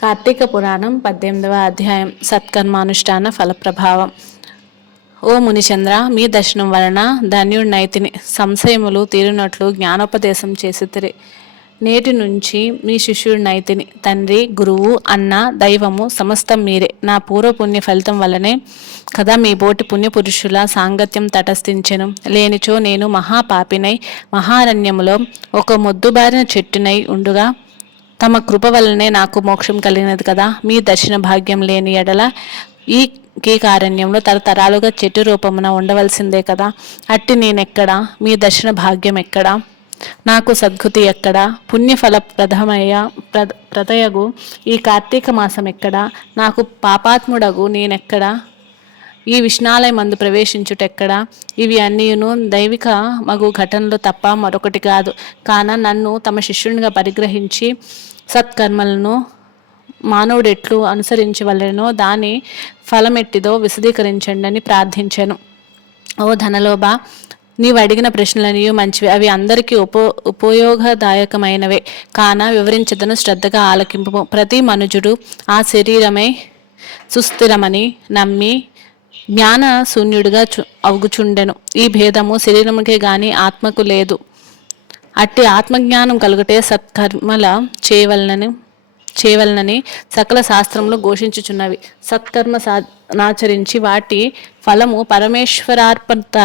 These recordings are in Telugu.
కార్తీక పురాణం 18వ అధ్యాయం సత్కర్మానుష్ఠాన ఫలప్రభావం. ఓ మునిచంద్ర, మీ దర్శనం వలన ధన్యుడినైతిని. సంశయములు తీరినట్లు జ్ఞానోపదేశం చేసితిరి. నేటి నుంచి మీ శిష్యుడినైతిని. తండ్రి, గురువు, అన్న, దైవము సమస్తం మీరే. నా పూర్వపుణ్య ఫలితం వల్లనే కదా మీ బోటి పుణ్యపురుషుల సాంగత్యం తటస్థించెను. లేనిచో నేను మహాపాపినై మహారణ్యములో ఒక మొద్దుబారిన చెట్టునై ఉండుగా తమ కృప వల్లనే నాకు మోక్షం కలిగినది కదా. మీ దర్శన భాగ్యం లేని ఎడల ఈ కీకారణ్యంలో తరతరాలుగా చెట్టు రూపమున ఉండవలసిందే కదా. అట్టి నేనెక్కడా? మీ దర్శన భాగ్యం ఎక్కడా? నాకు సద్గతి ఎక్కడా? పుణ్యఫల ప్రదయగు ఈ కార్తీక మాసం ఎక్కడా? నాకు పాపాత్ముడగు నేనెక్కడా? ఈ విష్ణాలయ మందు ప్రవేశించుటెక్కడా? ఇవి అన్నీయును దైవిక మగు ఘటనలు తప్ప మరొకటి కాదు. కాన నన్ను తమ శిష్యునిగా పరిగ్రహించి సత్కర్మలను మానవుడు ఎట్లు అనుసరించవలెనో దాని ఫలమెట్టిదో విశదీకరించండి అని ప్రార్థించాను. ఓ ధనలోభ, నీవు అడిగిన ప్రశ్నలన్నీ మంచివి. అవి అందరికీ ఉపయోగదాయకమైనవే. కాన వివరించదను, శ్రద్ధగా ఆలకింపు. ప్రతి మనుజుడు ఆ శరీరమే సుస్థిరమని నమ్మి జ్ఞాన శూన్యుడిగా అవుగుచుండెను. ఈ భేదము శరీరముకే గాని ఆత్మకు లేదు. అట్టి ఆత్మజ్ఞానం కలుగుటే సత్కర్మల చేయవలనని సకల శాస్త్రములు ఘోషించుచున్నవి. సత్కర్మ నాచరించి వాటి ఫలము పరమేశ్వరార్పణ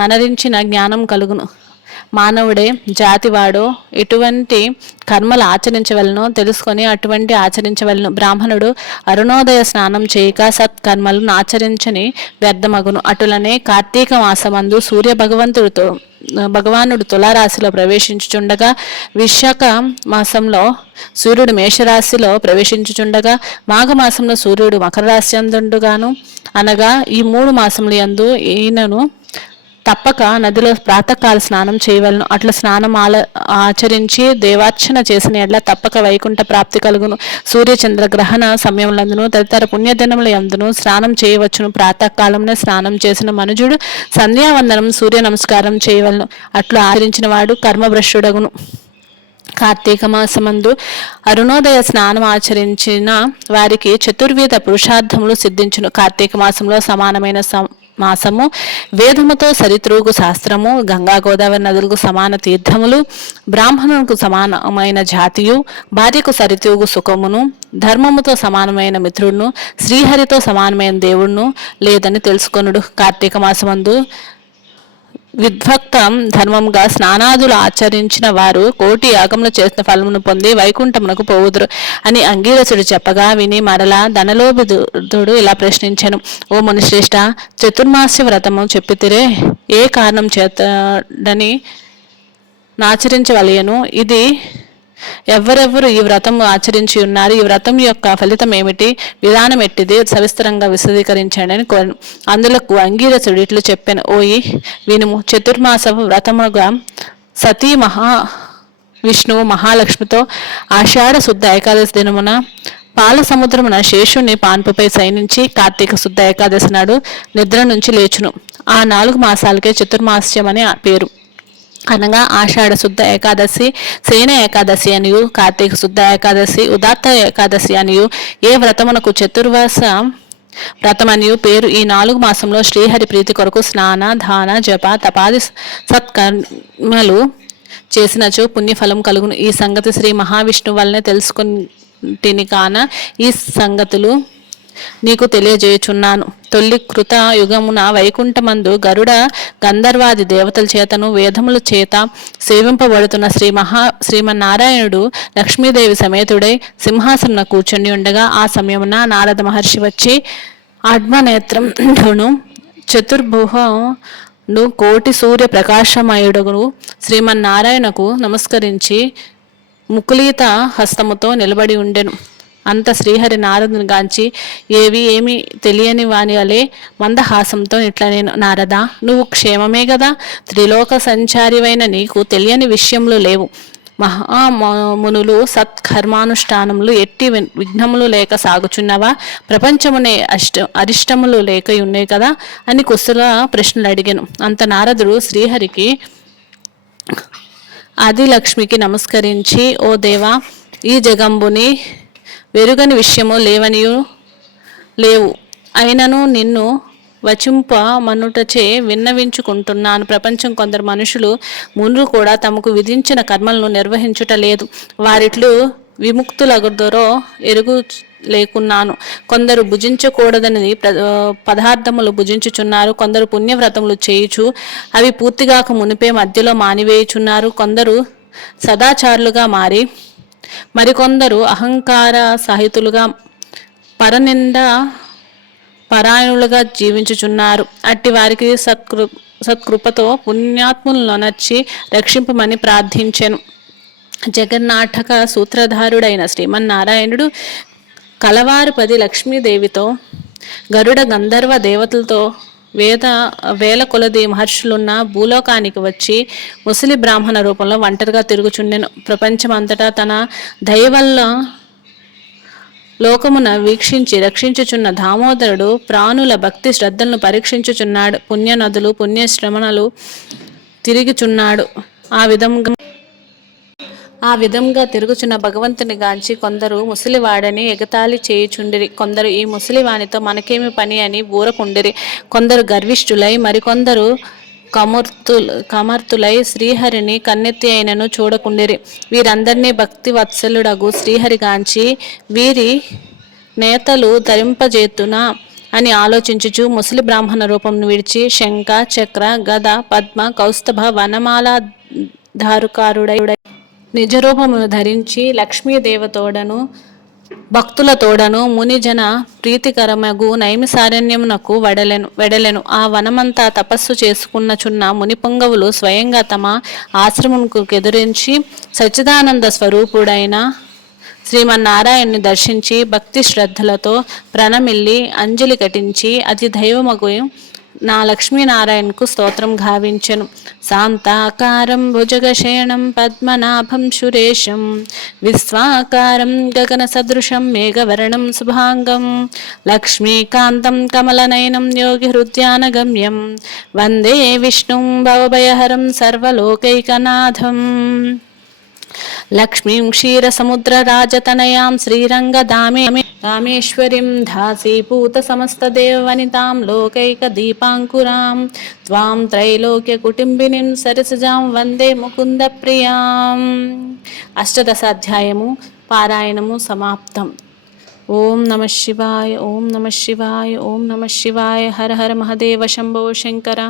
మనరించిన జ్ఞానం కలుగును. మానవుడే జాతివాడో ఎటువంటి కర్మలు ఆచరించవలనో తెలుసుకొని అటువంటి ఆచరించవలను. బ్రాహ్మణుడు అరుణోదయ స్నానం చేయక సత్కర్మలు ఆచరించని వ్యర్థమగును. అటులనే కార్తీక మాసమందు సూర్య భగవానుడు తులారాశిలో ప్రవేశించుచుండగా, విశాఖ మాసంలో సూర్యుడు మేషరాశిలో ప్రవేశించుచుండగా, మాఘమాసంలో సూర్యుడు మకర రాశి అందుండుగాను, అనగా ఈ 3 మాసముల యందు ఈయనను తప్పక నదిలో ప్రాతకాల స్నానం చేయవలను. అట్లా స్నానం ఆచరించి దేవార్చన చేసిన ఎడ్ల తప్పక వైకుంఠ ప్రాప్తి కలుగును. సూర్యచంద్ర గ్రహణ సమయములందును తదితర పుణ్యదినముల యందును స్నానం చేయవచ్చును. ప్రాతకాలంలో స్నానం చేసిన మనుజుడు సంధ్యావందనం, సూర్య నమస్కారం చేయవలను. అట్లు ఆచరించిన వాడు కర్మభ్రష్టుడగును. కార్తీక మాసమందు అరుణోదయ స్నానం ఆచరించిన వారికి చతుర్వేద పురుషార్థములు సిద్ధించును. కార్తీక మాసంలో సమానమైన మాసము, వేదముతో సరిత్రుగు శాస్త్రము, గంగా గోదావరి నదులకు సమాన తీర్థములు, బ్రాహ్మణులకు సమానమైన జాతియు, భార్యకు సరితూగు సుఖమును, ధర్మముతో సమానమైన మిత్రుడును, శ్రీహరితో సమానమైన దేవుడును లేదని తెలుసుకొనుడు. కార్తీక మాసమందు విద్వక్త ధర్మంగా స్నానాదులు ఆచరించిన వారు కోటి యాగములు చేసిన ఫలమును పొంది వైకుంఠమునకు పోవుదురు అని అంగీరసుడు చెప్పగా విని మరలా ధనలోభిదుడు ఇలా ప్రశ్నించెను. ఓ మునిశ్రేష్ఠ, చతుర్మాస్య వ్రతము చెప్పితిరే, ఏ కారణం చేతడని నాచరించవలయను? ఇది ఎవరెవరు ఈ వ్రతం ఆచరించి ఉన్నారు? ఈ వ్రతం యొక్క ఫలితం ఏమిటి? విధానం ఎట్టిది? సవిస్తరంగా విశదీకరించండి అని కోరను. అందులకు అంగీరసుడు ఇట్లు చెప్పాను. ఓయి వినుము. చతుర్మాస వ్రతముగా సతీ విష్ణువు మహాలక్ష్మితో ఆషాఢ శుద్ధ ఏకాదశి దినమున పాల సముద్రమున శేషుని పాన్పుపై శయనించి కార్తీక శుద్ధ ఏకాదశి నాడు నిద్ర నుంచి లేచును. ఆ 4 మాసాలకే చతుర్మాస్యం అని పేరు. అనగా ఆషాఢ శుద్ధ ఏకాదశి, సేన ఏకాదశి అనియు, కార్తీక శుద్ధ ఏకాదశి, ఉదాత్త ఏకాదశి అనియు, ఏ వ్రతమునకు చతుర్మాస వ్రతమనియు పేరు. ఈ 4 మాసంలో శ్రీహరి ప్రీతి కొరకు స్నాన, దాన, జప, తపాది సత్కర్మలు చేసినచో పుణ్యఫలం కలుగును. ఈ సంగతి శ్రీ మహావిష్ణువు వల్లనే తెలుసుకుంటిని కాన ఈ సంగతులు నీకు తెలియజేయుచున్నాను. తొల్లి కృత యుగమున వైకుంఠమందు గరుడ గంధర్వాది దేవతల చేతను వేదముల చేత సేవింపబడుతున్న శ్రీమన్నారాయణుడు లక్ష్మీదేవి సమేతుడై సింహాసన కూర్చుని ఉండగా, ఆ సమయమున నారద మహర్షి వచ్చి ఆత్మనేత్రమును చతుర్భుజుడు కోటి సూర్య ప్రకాశమయుడును శ్రీమన్నారాయణకు నమస్కరించి ముకులిత హస్తముతో నిలబడి ఉండెను. అంత శ్రీహరి నారదుని గాంచి ఏమీ తెలియని వాని వలె మందహాసంతో ఇట్లా, నేను నారద, నువ్వు క్షేమమే కదా? త్రిలోక సంచారివైన నీకు తెలియని విషయములు లేవు. మహామునులు సత్కర్మానుష్ఠానములు ఎట్టి విఘ్నములు లేక సాగుచున్నవా? ప్రపంచమునే అరిష్టములు లేక ఉన్నాయి కదా అని కుశల ప్రశ్నలు అడిగాను. అంత నారదుడు శ్రీహరికి ఆదిలక్ష్మికి నమస్కరించి, ఓ దేవా, ఈ జగంబుని వెరుగని విషయము లేవు. అయినను నిన్ను వచింప మనుటచే విన్నవించుకుంటున్నాను. ప్రపంచం కొందరు మనుషులు మునులు కూడా తమకు విధించిన కర్మలను నిర్వహించుట లేదు. వారిట్లు విముక్తులగుదరో ఎరుగు లేకున్నాను. కొందరు భుజించకూడదని పదార్థములు భుజించుచున్నారు. కొందరు పుణ్యవ్రతములు చేయుచు అవి పూర్తిగాక మునిపే మధ్యలో మానివేయుచున్నారు. కొందరు సదాచారులుగా మారి మరికొందరు అహంకార సహితులుగా పరనింద పరాయణులుగా జీవించుచున్నారు. అట్టి వారికి సత్కృపతో పుణ్యాత్ములను నచ్చి రక్షింపమని ప్రార్థించెను. జగన్నాటక సూత్రధారుడైన శ్రీమన్నారాయణుడు కలవారు 10 లక్ష్మీదేవితో గరుడ గంధర్వ దేవతలతో వేల కొలది మహర్షులున్న భూలోకానికి వచ్చి ముసలి బ్రాహ్మణ రూపంలో ఒంటరిగా తిరుగుచుండెను. ప్రపంచమంతటా తన దయ వల్ల లోకమున వీక్షించి రక్షించుచున్న దామోదరుడు ప్రాణుల భక్తి శ్రద్ధలను పరీక్షించుచున్నాడు. పుణ్యనదులు పుణ్యశ్రమణలు తిరుగుచున్నాడు. ఆ విధంగా తిరుగుచున్న భగవంతుని గాంచి కొందరు ముసలివాడని ఎగతాళి చేయుచుండిరి. కొందరు ఈ ముసలివానితో మనకేమి పని అని ఊరకుండిరి. కొందరు గర్విష్ఠులై మరికొందరు కమర్తులై శ్రీహరిని కన్నెత్తి అయినను చూడకుండిరి. వీరందరినీ భక్తి వత్సలుడగు శ్రీహరిగాంచి వీరి నేతలు ధరింపజేతునా అని ఆలోచించుచు ముసలి బ్రాహ్మణ రూపంను విడిచి శంఖ చక్ర గద పద్మ కౌస్తభ వనమాల ధారుకారుడై నిజరూపమును ధరించి లక్ష్మీదేవతోడను భక్తులతోడను మునిజన ప్రీతికరమగు నైమిసారణ్యమునకు వెడలెను. ఆ వనమంతా తపస్సు చేసుకున్నచున్న మునిపొంగవులు స్వయంగా తమ ఆశ్రమముకు ఎదురించి సచ్చిదానంద స్వరూపుడైన శ్రీమన్నారాయణ్ణి దర్శించి భక్తి శ్రద్ధలతో ప్రణమిల్లి అంజలి ఘటించి అతి దైవమగు నా లక్ష్మీనారాయణకు స్తోత్రం గావించెను. శాంతాకారం భుజగశయనం పద్మనాభం సురేశం విశ్వాకారం గగన సదృశం మేఘవర్ణం శుభాంగం లక్ష్మీకాంతం కమలనయనం యోగి హృద్యానగమ్యం వందే విష్ణుం భవభయహరం సర్వలోకైకనాథం లక్ష్మీం క్షీరసముద్రరాజతనయాం శ్రీరంగధామేశ్వరీం దాసీభూత సమస్తదేవవనితాం లోకైకదీపాంకురాం త్వాం త్రైలోక్యకుటుంబినీం సరసిజాం వందే ముకుంద ప్రియాం. అష్టదశాధ్యాయము పారాయణము సమాప్తం. ఓం నమః శివాయ. ఓం నమః శివాయ. ఓం నమః శివాయ. హర హర మహదేవ శంభో శంకర.